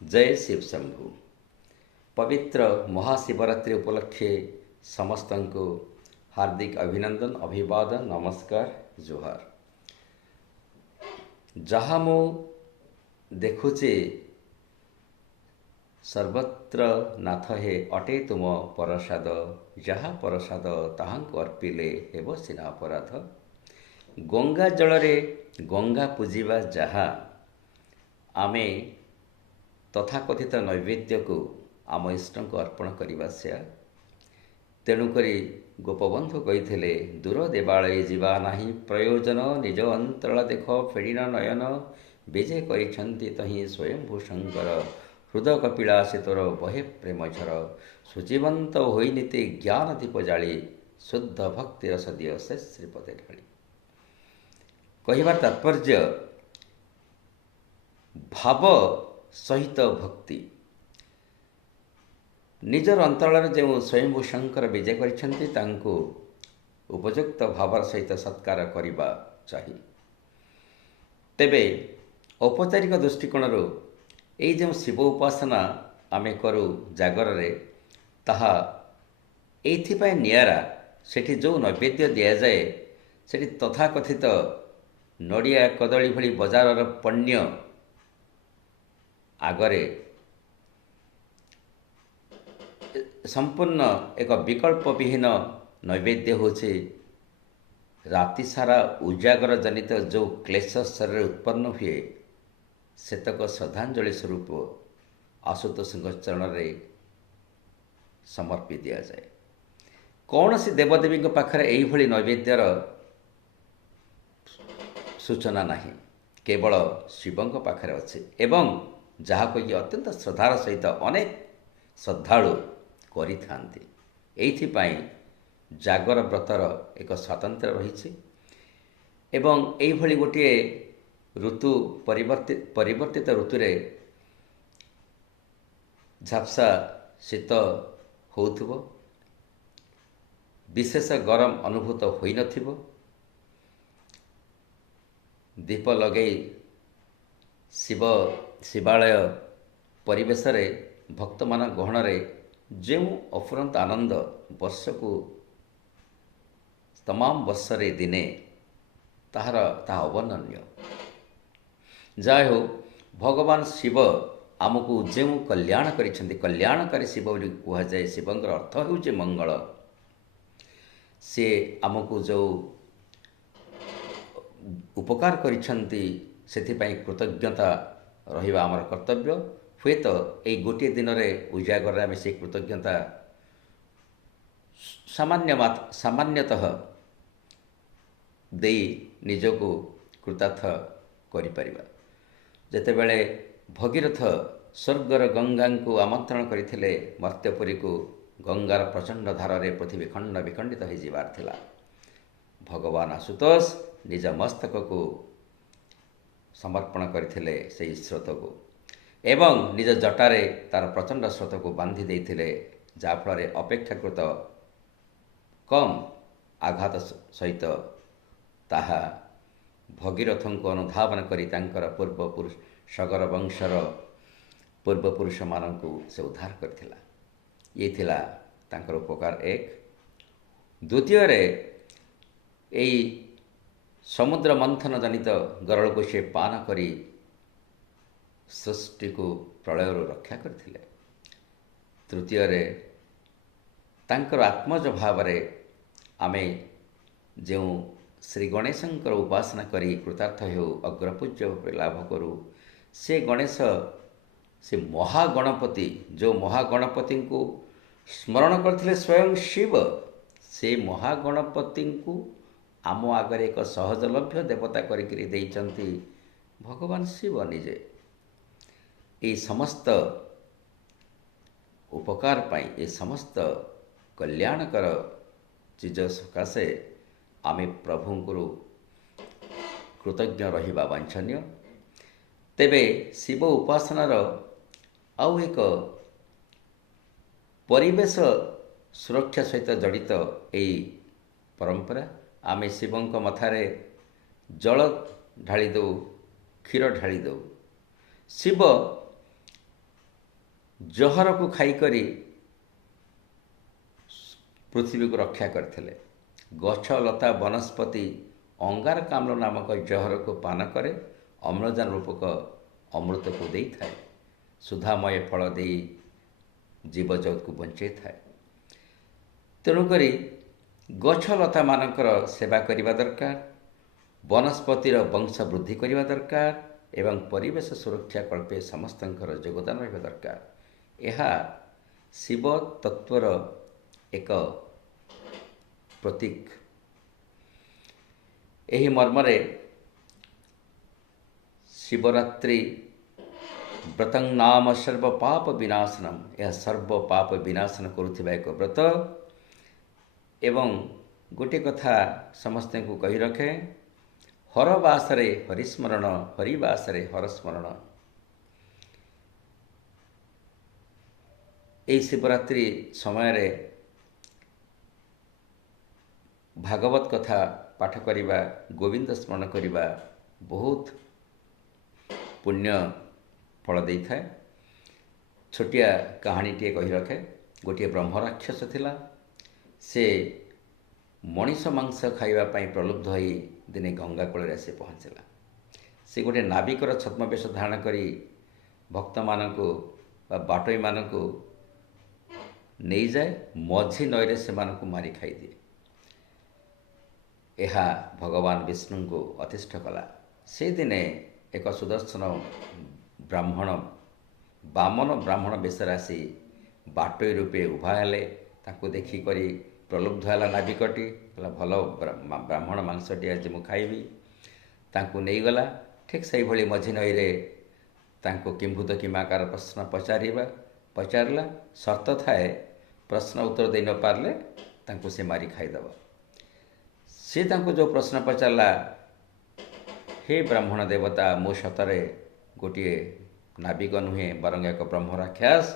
जय शिव शंभु। पवित्र महाशिवरात्रि उपलक्षे समस्त को हार्दिक अभिनंदन, अभिवादन, नमस्कार, जुहार। जहाँ मु देखुचे सर्वत्र नाथ हे अटे तुम परसाद, जहाँ परसाद ताहांको अर्पिले हेब सिना अपराध। गंगा जलरे गंगा पूजिबा जहाँ आमे तथाकथित नैवेद्य को आम इष्ट को अर्पण करवा से तेणुकरी गोपबंधु कही दूर देवालय जीवा नाही प्रयोजन, निज अंतराल देख फेड़ीन नयन, विजय करिछंती तही स्वयंभू शंकर, हृदय कपिला से तोर बहे प्रेम झर, सुजीवंत होई नीति ज्ञान दीप जाली, शुद्ध भक्ति रस दिय से श्रीपदे ढाली। कहिबार तात्पर्य भाव सहित भक्ति। निजर अंतराल जो स्वयंभू शंकर विजय करिछंती तांको उपयुक्त भावर सहित सत्कार करिबा चाहिए। तेबे औपचारिक दृष्टिकोण ये जो शिव उपासना आमे करू जागर रे ताहा एइथिपाई नियारा। सेठी जो नैवेद्य दिया जाए सेठी तथाकथित नड़िया कदली भली बजार पण्य आगरे संपूर्ण एक विकल्प विहीन नैवेद्य होचे राति सारा उजागर जनित जो क्लेश शरीर उत्पन्न हुए सेतक श्रद्धांजलि स्वरूप आशुतोष चरण रे समर्पी दिया जाए। कौन सी देवदेवी पाखरे एई भली नैवेद्यर सूचना नहीं, केवल शिवंक पाखरे अच्छे एवं जहाँ को ये अत्यंत श्रद्धार सहित अनेक श्रद्धालु करिथांती। एइथिपाई जागर व्रतर एक स्वातंत्र्य रही एवं एइभली गोटे ऋतु परिवर्तित ऋतुरे झाप्सा शीत होउथिबो, विशेष गरम अनुभूत होई नथिबो। दीप लगे शिवालय परिवेश भक्त मान गहन जो अफुरंत आनंद वर्ष को तमाम वर्ष रे दिने ताहार अवर्णनीय। जाय हो भगवान शिव आमको जो कल्याण करिछंती, कल्याणकारी शिव बोली कह जाए। शिवंकर अर्थ होउचे मंगल। से आमको जो उपकार करिछंती सेथिपाई कृतज्ञता रहिबा आमर कर्तव्य। हुए तो यही गोटे दिन में उजागर आम से कृतज्ञता सामान्यतः दे निजको कृतार्थ करिपरिबा। जेतेबेले भगीरथ स्वर्गर गंगा को आमंत्रण करथिले मर्त्यपुरी को, गंगार प्रचंड धारा रे पृथ्वी खंड विखंडित हो जीवार थिला। भगवान आशुतोष निज मस्तक को समर्पण करथिले से स्रोत को एवं निज जटारे तार प्रचंड स्रोत को बांधि देइथिले, जाफल अपेक्षाकृत कम आघात सहित ताहा भगीरथ को अनुधावन करी तांकर पूर्वपुरुष सगर वंशर पूर्वपुरुष मानक से उद्धार करथिला। ये थिला तांकर उपकार एक। द्वितीय रे एई समुद्र मंथन जनित गरल को से पान करी सृष्टि को प्रलय रक्षा करथिले। तृतीय रे तांकर आत्मज भाव रे आमे जो श्री गणेशंकर उपासना करी कृतार्थ हो अग्रपूज्य लाभ करू। से गणेश से महागणपति, जो महागणपति को स्मरण करथिले स्वयं शिव, से महागणपति को आम आगे एक सहजलभ्य देवता करिकरी देइचंती भगवान शिव निजे। ये समस्त उपकार पाई, ये समस्त कल्याणकर चीज सकाशे आमे प्रभु को कृतज्ञ रहिबा वांछनीय। तेबे शिव उपासनार आउ एक परिवेश सुरक्षा सहित जड़ित यही परंपरा। आमे शिवंक मथारे जल ढाली दौ, क्षीर ढाली दौ। शिव ଜହରକୁ ଖାଇକରି ପୃଥିବୀକୁ ରକ୍ଷା କରିଥିଲେ। ଗଛ ଲତା ବନସ୍ପତି ଅଙ୍ଗାରକାମ୍ଳ ନାମକ ଜହରକୁ ପାନ କରେ, ଅମ୍ଳଜାନ ରୂପକ ଅମୃତକୁ ଦେଇଥାଏ, ସୁଧାମୟ ଫଳ ଦେଇ ଜୀବଜଗତକୁ ବଞ୍ଚାଇଥାଏ। ତେଣୁକରି ଗଛଲତାମାନଙ୍କର ସେବା କରିବା ଦରକାର, ବନସ୍ପତିର ବଂଶ ବୃଦ୍ଧି କରିବା ଦରକାର ଏବଂ ପରିବେଶ ସୁରକ୍ଷା କଳ୍ପେ ସମସ୍ତଙ୍କର ଯୋଗଦାନ ରହିବା ଦରକାର। ଏହା ଶିବ ତତ୍ଵର ଏକ ପ୍ରତୀକ। ଏହି ମର୍ମରେ ଶିବରାତ୍ରି ବ୍ରତଂ ନାମ ସର୍ବ ପାପ ବିନାଶନମ୍, ଏହା ସର୍ବ ପାପ ବିନାଶନ କରୁଥିବା ଏକ ବ୍ରତ। ଏବଂ ଗୋଟିଏ କଥା ସମସ୍ତଙ୍କୁ କହି ରଖେ, ହରବାସରେ ହରିସ୍ମରଣ, ହରିବାସରେ ହରସ୍ମରଣ। ଏହି ଶିବରାତ୍ରି ସମୟରେ ଭାଗବତ କଥା ପାଠ କରିବା, ଗୋବିନ୍ଦ ସ୍ମରଣ କରିବା ବହୁତ ପୁଣ୍ୟ ଫଳ ଦେଇଥାଏ। ଛୋଟିଆ କାହାଣୀଟିଏ କହି ରଖେ। ଗୋଟିଏ ବ୍ରହ୍ମ ରାକ୍ଷସ ଥିଲା। ସେ ମଣିଷ ମାଂସ ଖାଇବା ପାଇଁ ପ୍ରଲୁବ୍ଧ ହୋଇ ଦିନେ ଗଙ୍ଗା କୂଳରେ ଆସି ପହଞ୍ଚିଲା। ସେ ଗୋଟିଏ ନାବିକର ଛଦ୍ମବେଶ ଧାରଣ କରି ଭକ୍ତମାନଙ୍କୁ ବା ବାଟୋଇମାନଙ୍କୁ ନେଇଯାଏ, ମଝି ନଈରେ ସେମାନଙ୍କୁ ମାରି ଖାଇଦିଏ। ଏହା ଭଗବାନ ବିଷ୍ଣୁଙ୍କୁ ଅତିଷ୍ଠ କଲା। ସେଦିନେ ଏକ ସୁଦର୍ଶନ ବ୍ରାହ୍ମଣ, ବାମନ ବ୍ରାହ୍ମଣ ବେଶରେ ଆସି ବାଟୋଇ ରୂପେ ଉଭା ହେଲେ। ତାଙ୍କୁ ଦେଖିକରି ପ୍ରଲୁବ୍ଧ ହେଲା ନାବିକଟି, କହିଲା ଭଲ ବ୍ରାହ୍ମଣ ମାଂସଟି ଆଜି ମୁଁ ଖାଇବି। ତାଙ୍କୁ ନେଇଗଲା। ଠିକ୍ ସେହିଭଳି ମଝି ନଈରେ ତାଙ୍କୁ କିମ୍ଭୂତ କିମାକାର ପ୍ରଶ୍ନ ପଚାରିଲା। ସର୍ତ୍ତ ଥାଏ, ପ୍ରଶ୍ନ ଉତ୍ତର ଦେଇ ନ ପାରିଲେ ତାଙ୍କୁ ସେ ମାରି ଖାଇଦେବ। ସେ ତାଙ୍କୁ ଯେଉଁ ପ୍ରଶ୍ନ ପଚାରିଲା, ହେ ବ୍ରାହ୍ମଣ ଦେବତା, ମୁଁ ସତରେ ଗୋଟିଏ ନାବିକ ନୁହେଁ, ବରଂ ଏକ ବ୍ରହ୍ମ ରାକ୍ଷସ।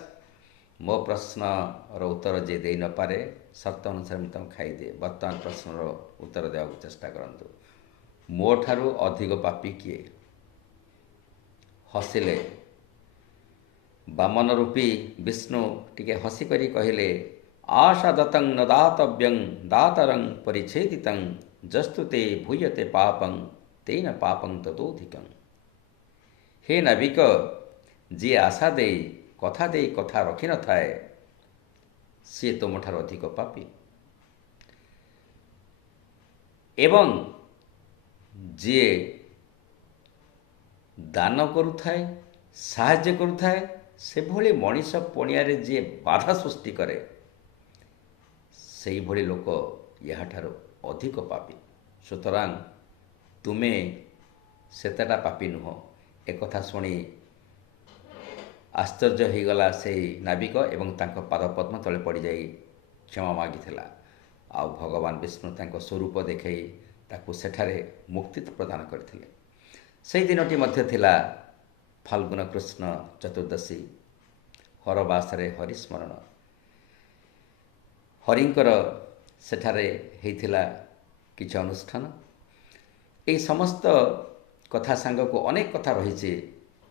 ମୋ ପ୍ରଶ୍ନର ଉତ୍ତର ଯିଏ ଦେଇ ନପାରେ, ସର୍ତ୍ତ ଅନୁସାରେ ମୁଁ ତାଙ୍କୁ ଖାଇଦିଏ। ବର୍ତ୍ତମାନ ପ୍ରଶ୍ନର ଉତ୍ତର ଦେବାକୁ ଚେଷ୍ଟା କରନ୍ତୁ। ମୋ ଠାରୁ ଅଧିକ ପାପୀ କିଏ? ହସିଲେ। ବାମନ ରୂପୀ ବିଷ୍ଣୁ ଟିକେ ହସିକରି କହିଲେ, ଆଶା ଦତଂ ନ ଦାତବ୍ୟଂ ଦାତରଂ ପରିଚ୍ଛେଦିତଂ ଯସ୍ତୁ ତେ ଭୂୟତେ ପାପଂ ତେନ ପାପଂ ତତୋଧିକଂ। ହେ ନାବିକ, ଯିଏ ଆଶା ଦେଇ କଥା ରଖିନଥାଏ, ସିଏ ତୁମଠାରୁ ଅଧିକ ପାପୀ। ଏବଂ ଯିଏ ଦାନ କରୁଥାଏ, ସାହାଯ୍ୟ କରୁଥାଏ, ସେଭଳି ମଣିଷ ପଣିଆରେ ଯିଏ ବାଧା ସୃଷ୍ଟି କରେ, ସେଇଭଳି ଲୋକ ଏହାଠାରୁ ଅଧିକ ପାପୀ। ସୁତରାଂ ତୁମେ ସେତେଟା ପାପୀ ନୁହଁ। ଏକଥା ଶୁଣି ଆଶ୍ଚର୍ଯ୍ୟ ହୋଇଗଲା ସେହି ନାବିକ ଏବଂ ତାଙ୍କ ପାଦପଦ୍ମ ତଳେ ପଡ଼ିଯାଇ କ୍ଷମା ମାଗିଥିଲା। ଆଉ ଭଗବାନ ବିଷ୍ଣୁ ତାଙ୍କ ସ୍ୱରୂପ ଦେଖାଇ ତାକୁ ସେଠାରେ ମୁକ୍ତି ପ୍ରଦାନ କରିଥିଲେ। ସେହି ଦିନଟି ମଧ୍ୟ ଥିଲା ଫାଲ୍ଗୁନ କୃଷ୍ଣ ଚତୁର୍ଦ୍ଦଶୀ, ହରବାସରେ ହରିସ୍ମରଣ। ହରିଙ୍କର ସେଠାରେ ହେଇଥିଲା କିଛି ଅନୁଷ୍ଠାନ। ଏହି ସମସ୍ତ କଥା ସାଙ୍ଗକୁ ଅନେକ କଥା ରହିଛି।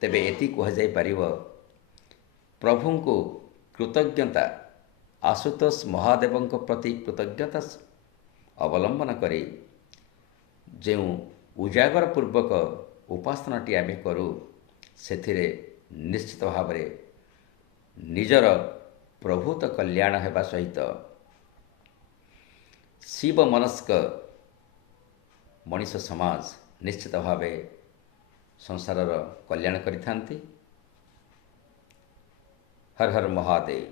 ତେବେ ଏତିକି କୁହାଯାଇପାରିବ, ପ୍ରଭୁଙ୍କୁ କୃତଜ୍ଞତା, ଆଶୁତୋଷ ମହାଦେବଙ୍କ ପ୍ରତି କୃତଜ୍ଞତା ଅବଲମ୍ବନ କରି ଯେଉଁ ଉଜାଗର ପୂର୍ବକ ଉପାସନାଟି ଆମେ କରୁ, ସେଥିରେ ନିଶ୍ଚିତ ଭାବରେ ନିଜର ପ୍ରଭୂତ କଲ୍ୟାଣ ହେବା ସହିତ ଶିବ ମନସ୍କ ମଣିଷ ସମାଜ ନିଶ୍ଚିତ ଭାବେ ସଂସାରର କଲ୍ୟାଣ କରିଥାନ୍ତି। ହର ହର ମହାଦେବ।